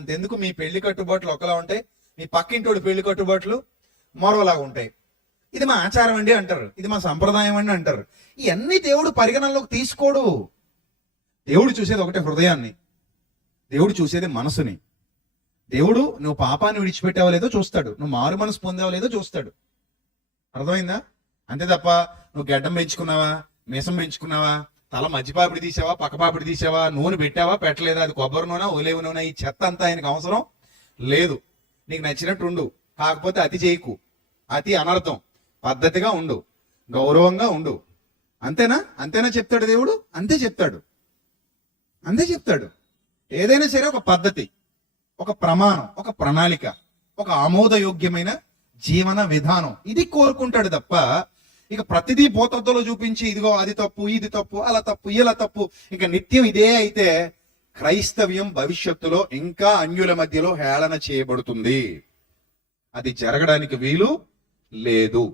అంతెందుకు, మీ పెళ్లి కట్టుబాట్లు ఒకలా ఉంటాయి, మీ పక్కింటోడి పెళ్లి కట్టుబాట్లు మరోలాగా ఉంటాయి. ఇది మా ఆచారం అండి అంటారు, ఇది మా సంప్రదాయం అండి అంటారు. ఇవన్నీ దేవుడు పరిగణనలోకి తీసుకోడు. దేవుడు చూసేది ఒకటే హృదయాన్ని, దేవుడు చూసేది మనసుని. దేవుడు నువ్వు పాపాన్ని విడిచిపెట్టావో లేదో చూస్తాడు, నువ్వు మారు మనసు పొందావో లేదో చూస్తాడు. అర్థమైందా? అంతే తప్ప నువ్వు గడ్డం పెంచుకున్నావా, మీసం పెంచుకున్నావా, తల మధ్యపాపిడి తీసావా, పక్కపాపిడి తీసావా, నూనె పెట్టావా పెట్టలేదా, అది కొబ్బరి నూనె ఒలేవు నూనె, ఈ చెత్త అంతా ఆయనకు అవసరం లేదు. నీకు నచ్చినట్టు ఉండు, కాకపోతే అతి చేయకు, అతి అనర్థం, పద్ధతిగా ఉండు, గౌరవంగా ఉండు. అంతేనా? అంతేనా చెప్తాడు దేవుడు? అంతే చెప్తాడు, అంతే చెప్తాడు. ఏదైనా సరే ఒక పద్ధతి, ఒక ప్రమాణం, ఒక ప్రణాళిక, ఒక ఆమోదయోగ్యమైన జీవన విధానం, ఇది కోరుకుంటాడు తప్ప ఇక ప్రతిదీ పోతద్దులో చూపించి ఇదిగో అది తప్పు, ఇది తప్పు, అలా తప్పు, ఇలా తప్పు, ఇక నిత్యం ఇదే అయితే క్రైస్తవ్యం భవిష్యత్తులో ఇంకా అన్యుల మధ్యలో హేళన చేయబడుతుంది. అది జరగడానికి వీలు లేదు.